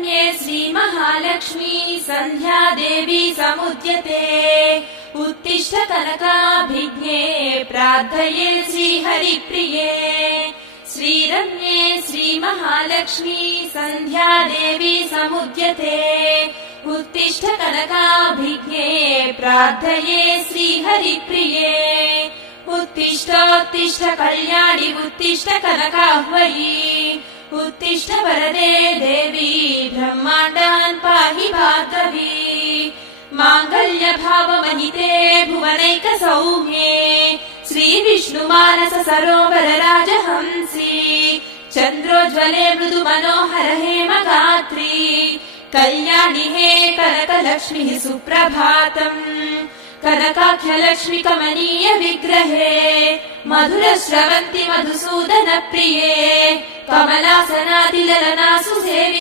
श्रीरम्ये श्रीमहालक्ष्मी सन्ध्या देवी समुद्यते उत्तिष्ठ कनकाभिज्ञे प्रार्थये श्रीहरिप्रिये श्रीरम्ये श्रीमहालक्ष्मी सन्ध्या देवी समुद्यते उत्तिष्ठ कनकाभिज्ञे प्रार्थये श्रीहरिप्रिये उत्तिष्ठोत्तिष्ठ कल्याणि उत्तिष्ठ कनकाह्वयी उत्तिष्ठ वरदे देवी ब्रह्माण्डान् पाहि भार्गवी माङ्गल्य भावमहिते भुवनैक सौम्ये श्रीविष्णुमानस सरोवर राजहंसी चन्द्रोज्ज्वले मृदु मनोहर हेमगात्री कल्याणि हे कनकलक्ष्मीः सुप्रभातम् कनकाख्यलक्ष्मी कमनीय विग्रहे मधुर स्रवन्ति मधुसूदन प्रिये कमलासनादिललना सुसेवि